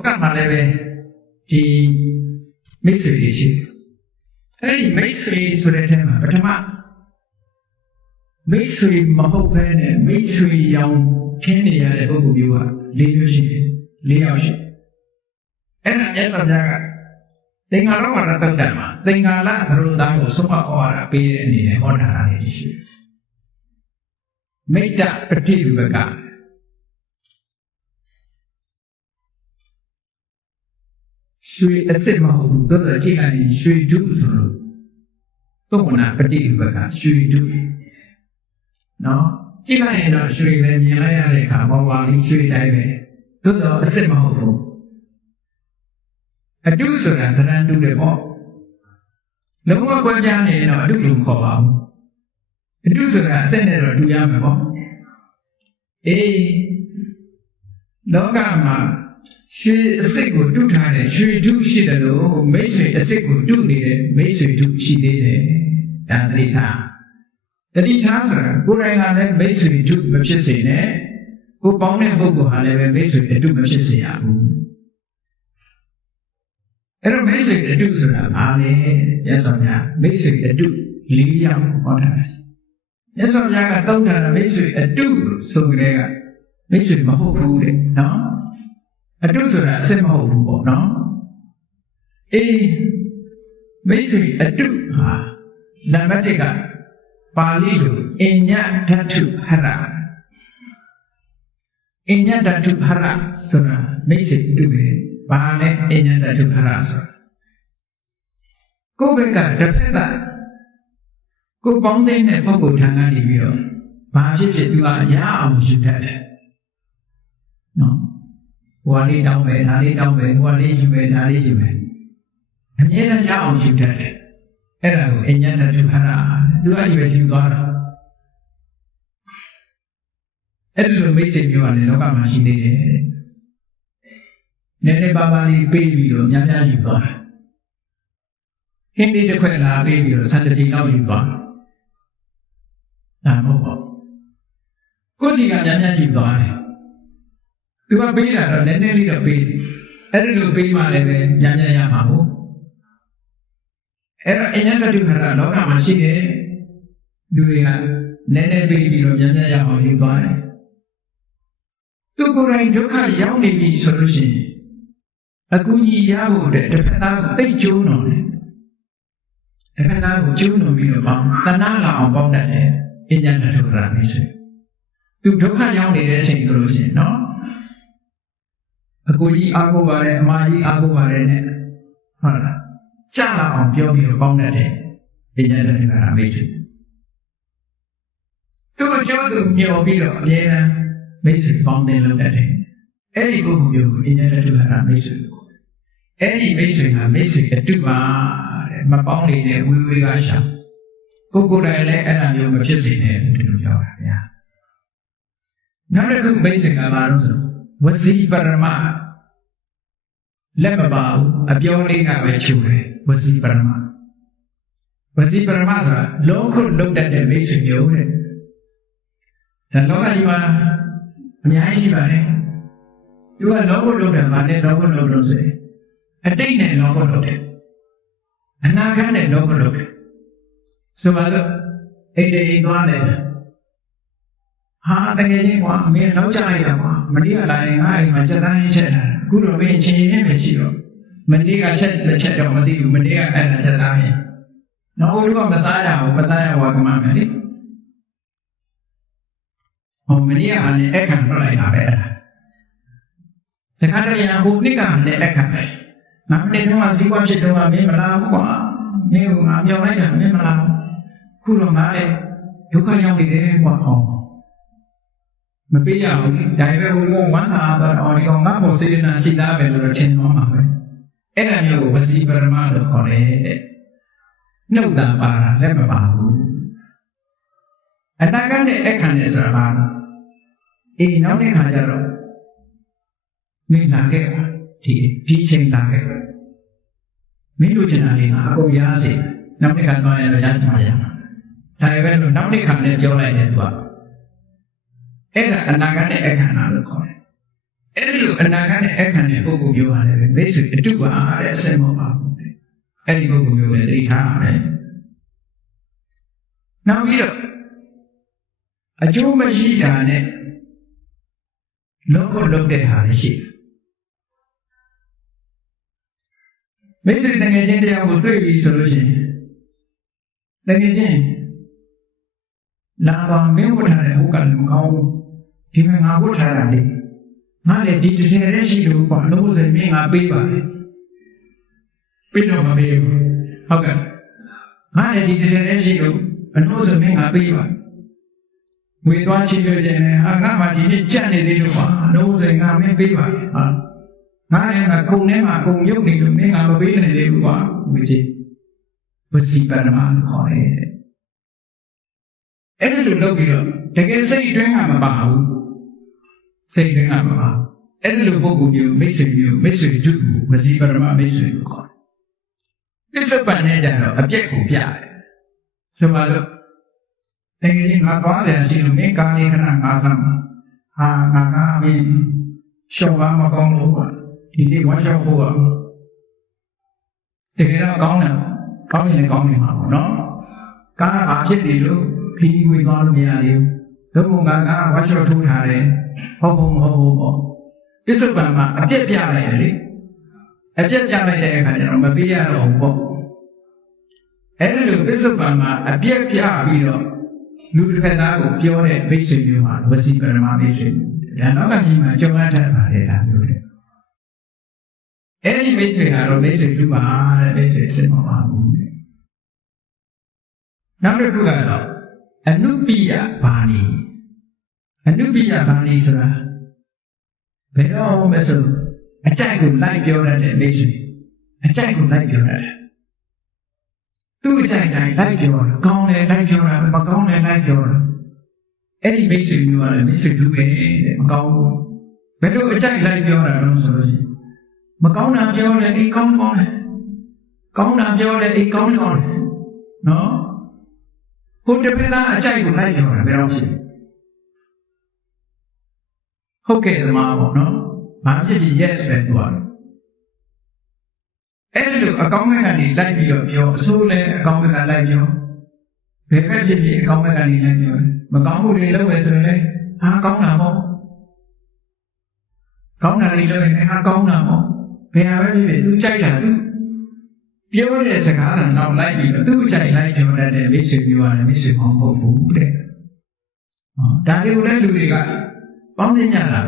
干嘛来呗？的没水的去，哎，没水出来的嘛，不是嘛？没水嘛好拍呢，没水要天里下来不够标啊，理要去，哎，那也怎么样？定下来话都得嘛，定下来他都当我什么话别人呢，我哪里去？没得不地不干。水一直嘛，都是这样的水柱子咯，都拿不地不干水柱，喏，这样的水呢，你那样的看，我往里水来呗，都是一直嘛好，啊，就是啦，他那都得跑，那我国家呢，那都用好啊，就是啦，现在都这样没跑，哎，老干嘛？水果煮出来，水煮起的喽，没水的水果煮的，没水煮起的，但是它是古人讲的没水煮没撇水呢，古帮人不过下来没水的煮没撇水啊，而没水的煮是哪里？也说呀，没水的煮理样好看，也说呀，当然没水的煮说那个没水嘛好苦的，喏。啊，就是啦，什么好不喏？哎，没水啊，就啊，那么这个巴黎路一年他出哈啦，一年他出哈啦，是吧？没水对不对？巴黎一年他出哈啦是。嗰邊個特別的，嗰幫人呢不夠長啊，裡面巴西嘅對話也唔算得嘅，喏。我哩當背，他哩當背，我哩去背，他哩去背，人家也အောင်ရှိတယ်အဲ့ဒါကိုအញ្ញတထုခါရသူကရွယ်ယူသွားတာအဲ့ဒီလိုမိတ်ဆွေမျိုးကလည်းလောကမှာရှိနေတယ်နည်းနည်းပါးပါးလေးပေးပြီးတော့များများယူသွားတာခင်းလေးတစ်ခွက်လာပေးပြီးတော့ဆန္ဒတိလောက်ယူသွားတာမဟုတ်ပါဘူးကိုယ်စီကများများယူသွားတယ်သူကပေးတာတော့နည်းနည်းလေးတော့ပေးအဲ့ဒီလိုပေးမှလည်းပဲညံ့ညံ့ရမှာဟုတ်အဲ့တော့အញ្ញတတုခါရလောကမှာရှိတယ်လူတွေကနည်းနည်းပေးပြီးတော့ညံ့ညံ့ရအောင်ယူသွားတယ်သူကိုယ်တိုင်ဒုက္ခရောက်နေပြီဆိုလို့ရှိရင်အကူကြီးရဖို့တဲ့တစ်ဖက်သားကိုသိကျိုးတော်တယ်တစ်ဖက်သားကိုကျိုးတော်ပြီးတော့ပေါင်းတဏှာလာအောင်ပေါင်းတတ်တယ်အញ្ញတတုခါရမိတ်ဆွေသူဒုက္ခရောက်နေတဲ့အချိန်ဆိုလို့ရှိရင်နော်အကူကြီးအားကိုးပါတယ်အမကြီးအားကိုးပါတယ်နဲ့ဟုတ်လားကြာလာအောင်ပြောပြီးတော့ပေါင်းတတ်တယ်အញ្ញတတုခါရမိတ်ဆွေသူ့ကျောင်းသူမျောပြီးတော့အမြဲတမ်းမိတ်ဆွေပေါင်းတင်လုပ်တတ်တယ်အဲ့ဒီပုဂ္ဂိုလ်မျိုးကိုအញ្ញတတုခါရမိတ်ဆွေကိုအဲ့ဒီမိတ်ဆွေကမိတ်ဆွေအတုပါတဲ့မပေါင်းနေတဲ့ဝေဝေကရှာကိုယ်တိုင်လည်းအဲ့ဒါမျိုးမဖြစ်စေနဲ့ဒီလိုပြောတာဗျာနောက်တစ်ခုမိတ်ဆွေကဘာလို့ဆိုဝစီပရမလက်မပါဘူးအပြောလေးကပဲချုပ်တယ်ဝစီပရမဆိုတာလုံးခုလုံးတတ်တဲ့မိတ်ဆွေမျိုးတဲ့ဒါလောကကြီးမှာအများကြီးရှိပါတယ်သူကလောကုလုံးတယ်ဗာနဲ့လောကုလုံးလို့ဆိုရင်အတိတ်နဲ့လောကုလုံးတယ်အနာဂတ်နဲ့လောကုလုံးတယ်ဆိုပါတော့အိတ်တိတ်သွားတယ်ဟာတကယ်ချင်းကွာအမေလောက်ကြလိုက်တာကွာမတိကလာရင်ငါအိမ်မှာစက်သားရင်းချက်တာအခုတော့မင်းချင်းချင်းနဲ့မရှိတော့မတိကချက်တော့မသိဘူးမတိကအဲ့ဒါစက်သားရင်းနောက်ဦးကမသားရဘူးမသားရဝါကမမယ်လေဟောမတိကလည်းအခန့်ထွက်လိုက်တာပဲတခါတည်းရဟိုနိကလည်းအခန့်ပဲငါတဲ့တော့စီးပွားဖြစ်တော့မင်းမလာဘူးကွာမင်းကငါပြောင်းလိုက်တာမင်းမလာဘူးခုတော့ငါလည်းဒုက္ခရောက်နေတယ်ကွာဟောမပေးရဘူးဒါပေမဲ့ဘုရားဝမ်းသာတော့ဒီကောင်ငါ့ဘောစေတနာရှိသားပဲလို့ထင်သွားမှာပဲအဲ့ဒါမျိုးကိုဝစီပရမလို့ခေါ်တယ်တဲ့နှုတ်တာပါတာလည်းမပါဘူးအတကနဲ့အခန့်နဲ့ဆိုတာပါအေးနောက်တစ်ခါကျတော့မင်းလာခဲ့ဒီချိန်လာခဲ့မင်းတို့ကျင်တာလေးကအကုန်ရားစေနောက်တစ်ခါသွားရတော့ရချင်ပါရမှာဒါပေမဲ့လို့နောက်တစ်ခါနဲ့ပြောလိုက်တယ်သူကအဲ့ဒါအနာဂတ်နဲ့အခန့်နာလို့ခေါ်တယ် အဲ့ဒီလိုအနာဂတ်နဲ့အခန့်တဲ့ပုဂ္ဂိုလ်မျိုးပါလေမိတ်ဆွေအတုပါတဲ့အစင်မောပါဘူးအဲ့ဒီပုဂ္ဂိုလ်မျိုးလည်းသိထားရတယ်နောက်ပြီးတော့အကျိုးမရှိတာနဲ့လုံးဝလုံးတဲ့ဟာလည်းရှိမိတ်ဆွေတကယ်ချင်းတရားကိုတွေ့ပြီဆိုလို့ရှိရင်တကယ်ချင်းလာပါမင်းဝတ်ထားတဲ့ဟုတ်ကလည်းမကောင်းဘူးဒီမှာငါဝတ်ထားတာလေငါလည်းဒီတစ်ထည်တည်းရှိလို့ပေါ့လို့ဆိုရင်ငါပေးပါလေပေးတော့မပေးဘူးဟုတ်ကဲ့ငါလည်းဒီတစ်ထည်တည်းရှိလို့အလို့ဆိုရင်ငါပေးပါငွေသွားချီးပြခြင်းနဲ့ဟာငါမှဒီနေ့ကြက်နေသေးလို့ပါလို့ဆိုရင်ငါမင်းပေးပါဟာငါလည်းကုံထဲမှာကုံရုပ်နေလို့မင်းငါမပေးနိုင်သေးဘူးကွာဝိကြီးဝစီပရမလို့ခေါ်တယ်အဲ့ဒီလိုလုပ်ပြီးတော့တကယ်စိတ်အတွင်းကမပါဘူးစိတ်အတွင်းကမပါအဲ့ဒီလိုပုဂ္ဂိုလ်မျိုးမိတ်ဆွေတုဝစီပရမမိတ်ဆွေလို့ခေါ်တယ်ပြစ္ဆုတ်ပန်နဲ့ကြတော့အပြက်ကိုပြတယ်ဆိုပါလို့တကယ်ကြီးငါသွားတယ်ရှိလို့မင်းကားလေးခဏငါဆောင်ဟာငါကမင်းရှော့ပါမကောင်းလို့ကွာဒီနေ့ဝါရှော့ဖို့อ่ะတကယ်တော့ကောင်းတယ်ကောင်းရင်လည်းကောင်းနေမှာပေါ့နော်ကားဘာဖြစ်နေလို့ခီးဝေးသွားလို့မရသေးဘူးသို့မဟုတ်ငါဝါရှော့ထိုးထားတယ်ဟုတ်ပေါ့ပြစ္ဆုတ်ပံမှာအပြက်ပြလိုက်တယ်လေအပြက်ပြလိုက်တဲ့အခါကျတော့မပေးရတော့ဘူးပေါ့အဲ့ဒီလိုပြစ္ဆုတ်ပံမှာအပြက်ပြပြီးတော့လူတစ်ခါသားကိုပြောတဲ့မိတ်ဆွေမျိုးမှာဝစီပရမမိတ်ဆွေဒါနောက်ကကြီးမှာကြုံရတတ်ပါတယ်ဒါမျိုးလေအဲ့ဒီမိတ်ဆွေကတော့မိတ်ဆွေလူပါတဲ့မိတ်ဆွေစိတ်မပါဘူးနောက်တစ်ခုကတော့အနုပိယဘာနီဆိုတာဘယ်တော့မှဆိုအကြိုက်ကိုလိုက်ပြောရတဲ့မိတ်ဆွေအကြိုက်ကိုလိုက်ပြောရတယ်သူ့အကြိုက်တိုင်းလိုက်ပြောတာကောင်းတယ်လိုက်ပြောတာမကောင်းတယ်လိုက်ပြောတာအဲ့ဒီမိတ်ဆွေမျိုးကလည်းမိတ်ဆွေလူပဲတဲ့မကောင်းဘူးဘယ်လိုအကြိုက်လိုက်ပြောတာလဲဆိုလို့ရှိရင်မကောင်းတာပြောတယ်ဒီကောင်းတယ်ကောင်းတာပြောတယ်ဒီကောင်းတယ်နော်ဟိုတပည့်သားအကြိုက်ကိုလိုက်ပြောတာဘယ်တော့ရှိဟုတ်ကဲ့သမားပေါ့နော်ဘာဖြစ်ဖြစ် yes ပဲသူကအဲ့ဒီလိုအကောင်းကနေလိုက်ပြီးတော့ပြောအဆိုးလည်းအကောင်းကလိုက်ပြောဘယ်ဘက်ဖြစ်ဖြစ်အကောင်းကနေလိုက်ပြောမကောင်းမှုတွေလုပ်ရဆိုရင်လည်းဟာကောင်းတာပေါ့ကောင်းတာတွေလုပ်ရင်ဟာကောင်းတာပေါ့ဘယ်ဟာပဲဖြစ်ဖြစ်သူကြိုက်တာသူပြောတဲ့စကားတော့လိုက်ပြီးတော့သူ့ကြိုက်လိုက်ပြောတတ်တဲ့မိတ်ဆွေမျိုးရတယ်မိတ်ဆွေမဟုတ်ဘူးတဲ့ဒါတွေကိုလည်းလူတွေကပေါင်းသိကြတာ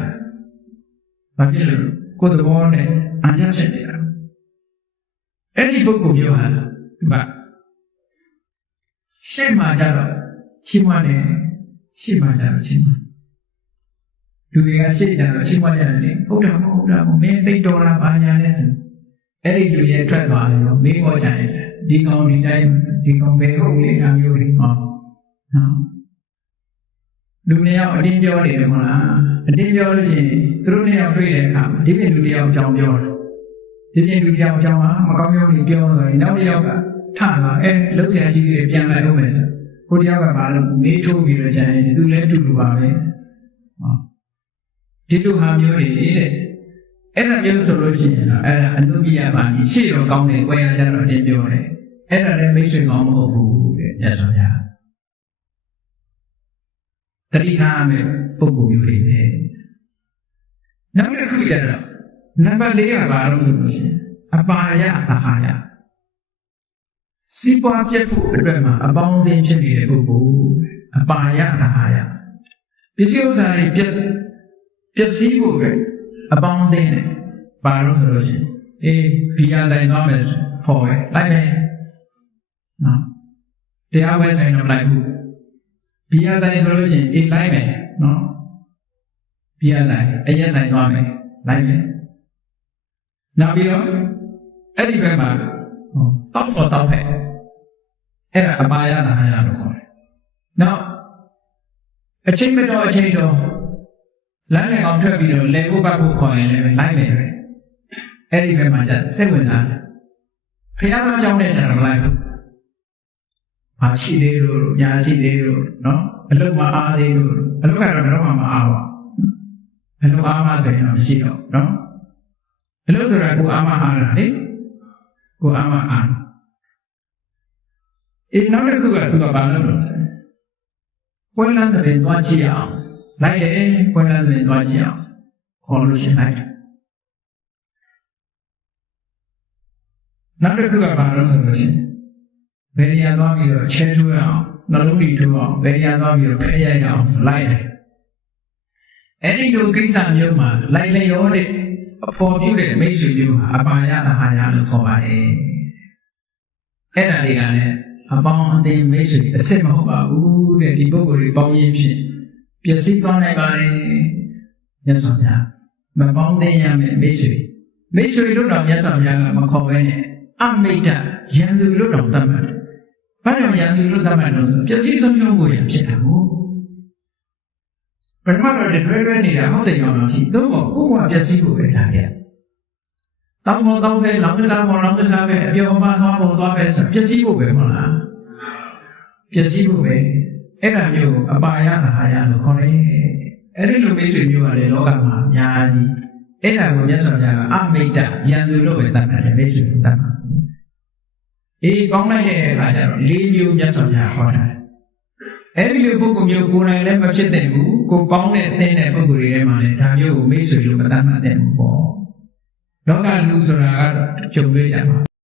ဘာဖြစ်လို့ကိုယ်သဘောနဲ့အကြမ်းဖြစ်နေတာအဲ့ဒီပုဂ္ဂိုလ်မျိုးဟာဒီမှာရှေ့မှာကြတော့ချီးမွမ်းတယ်ရှေ့မှာကြတော့ချီးမွမ်းလူတွေကရှေ့ကြတော့ချီးမွမ်းရတယ်လေဟုတ်တာမမင်းသိတော်လားဘာညာလဲအဲ့ဒီလူရဲ့ထွက်သွားတယ်မင်းဟောကြတယ်ဒီကောင်ဒီတိုင်းဒီကောင်ပဲဟုတ်လေအမျိုးတွေဟောနော်လူနှစ်ယောက်အတင်းပြောနေတယ်မဟုတ်လားအတင်းပြောလို့ရှိရင်သူတို့နှစ်ယောက်တွေ့တဲ့အခါဒီပြင်လူတစ်ယောက်အကြောင်းပြောတယ်ဒီပြင်လူတစ်ယောက်အကြောင်းဟာမကောင်းမျိုးကြီးပြောဆိုရင်နောက်တစ်ယောက်ကထလာလှုပ်ရှားကြီးတွေပြန်လာတော့မယ်ဆိုကိုတစ်ယောက်ကဘာလို့မေးထိုးပြီးတော့ကျန်ရင်သူလည်းအတူတူပါပဲဟောဒီလိုဟာမျိုးတွေတဲ့အဲ့ဒါမျိုးဆိုလို့ရှိရင်တော့အဲ့ဒါအနုပိယပါဏိရှေ့တော့ကောင်းတယ်ကိုယ်ရကြတော့အတင်းပြောတယ်အဲ့ဒါလည်းမိတ်ဆွေကောင်းမဟုတ်ဘူးတဲ့ညဆိုရတတိထားမယ်ပုဂ္ဂိုလ်မျိုးတွေပဲနောက်တစ်ခုကျတော့နံပါတ် 4ကဘာလို့ဆိုလို့ရှိရင်အပါယသဟာယစီးပွားပြတ်ဖို့အတွက်မှာအပေါင်းအသင်းဖြစ်နေတဲ့ပုဂ္ဂိုလ်အပါယသဟာယဒီဥစ္စာတွေပြည့်စည်ဖို့ပဲအပေါင်းအသင်းနဲ့ဘာလို့ဆိုလို့ရှိရင်ဘီယာတိုင်းသွားမယ်ခေါ်လိုက်မယ်နော်တရားဝဲတိုင်းတော့လိုက်ဘူးဘီယာတိုင်းဆိုလို့ရှိရင်လိုက်မယ်နော်ဘီယာတိုင်းအရက်တိုင်းသွားမယ်လိုက်မယ်နောက်ပြီးတော့အဲ့ဒီဘက်မှာတောက်တော့တောက်ဖက်အဲ့ဒါအပါယသဟာယလို့ခေါ်တယ်နောက်အချိန်မတော်အချိန်တော်လမ်းလည်းအောင်ထွက်ပြီးတော့လေဖို့ပတ်ဖို့ခေါ်ရင်လည်းလိုက်မယ်ပဲအဲ့ဒီဘက်မှာကျစိတ်ဝင်စားတယ်ဖခင်တော်ကြောင့်လည်းကျတော့မလိုက်ဘူး။မရှိသေးလို့ညာရှိသေးလို့နော်အလုပ်မအားသေးလို့အလုပ်ကတော့တော့မှမအားပါဘူး ဘယ်လိုအားမဆိုရင်တော့မရှိတော့နော်ဘယ်လိုဆိုတာကိုအားမအားတာလေကိုအားမအားနောက်တစ်ခုကသူကဘာလုပ်လို့လဲပွဲလမ်းတဲ့သွားကြည့်အောင်လိုက်တယ်ပွဲလမ်းတဲ့သွားကြည့်အောင်ခေါ်လို့ရှိရင်လိုက်နောက်တစ်ခုကဘာလို့ဆိုလို့ရှိရင်ဘယ်နေရာသွားပြီးတော့ချဲထိုးအောင်နှလုံးတွေထိုးအောင်ဘယ်နေရာသွားပြီးတော့ဖျက်ရအောင်လိုက်တယ်အဲ့ဒီလိုကိစ္စမျိုးမှာလိုက်လျောတဲ့အဖို့ပြုတဲ့မိတ်ဆွေမျိုးဟာအပါရတာဟာရလို့ခေါ်ပါတယ်အဲ့ဒါတွေကလည်းအပေါင်းအသင်းမိတ်ဆွေအစ်စ်မဟုတ်ပါဘူးတဲ့ဒီပုဂ္ဂိုလ်တွေပေါင်းရင်းဖြင့်ပျက်စီးသွားနိုင်ပါတယ်မြတ်စွာဘုရားမပေါင်းသိရမယ်မိတ်ဆွေလို့တော့မြတ်စွာဘုရားကမခေါ်ဘဲနဲ့အမိတ်တရန်သူလို့တော့သတ်မှတ်တယ်။ဘာကြောင့်ရန်သူလို့သတ်မှတ်လို့ဆိုပျက်စီးဆုံးရှုံးဖို့ရဖြစ်တာကိုပထမတော့တွဲနေတာဟုတ်တယ်ရောရှိသို့မဟုတ်ကိုယ်ကပျက်စီးဖို့ပဲလာခဲ့။တောင်းပေါ်တောင်းပဲလောင်းကစားပေါ်လောင်းကစားပဲအပြောမှသွားပေါ်သွားပဲဆိုပျက်စီးဖို့ပဲမဟုတ်လား။ပျက်စီးဖို့ပဲအဲ့ဒါမျိုးအပါယတာဟာရလို့ခေါ်တယ်။အဲ့ဒီလိုမိတ်ဆွေမျိုးကလည်းလောကမှာအများကြီးအဲ့ဒါကိုမြတ်စွာဘုရားကအမိတ်တရန်သူလို့ပဲသတ်မှတ်တယ်မိတ်ဆွေသတ်မှတ်ပေါင်းလိုက်တဲ့အခါကျတော့၄မျိုးမြတ်စွာဘုရားဟောတာအဲ့ဒီလိုပုဂ္ဂိုလ်မျိုးကိုယ်တိုင်လည်းမဖြစ်တဲ့ဘူးကိုပေါင်းတဲ့အသင်းတဲ့ပုဂ္ဂိုလ်တွေထဲမှာလည်းဒါမျိုးကိုမိတ်ဆွေလို့မသတ်မှတ်တဲ့ဘူးပေါ့လောကလူဆိုတာကတော့ကြုံတွေ့ကြပါ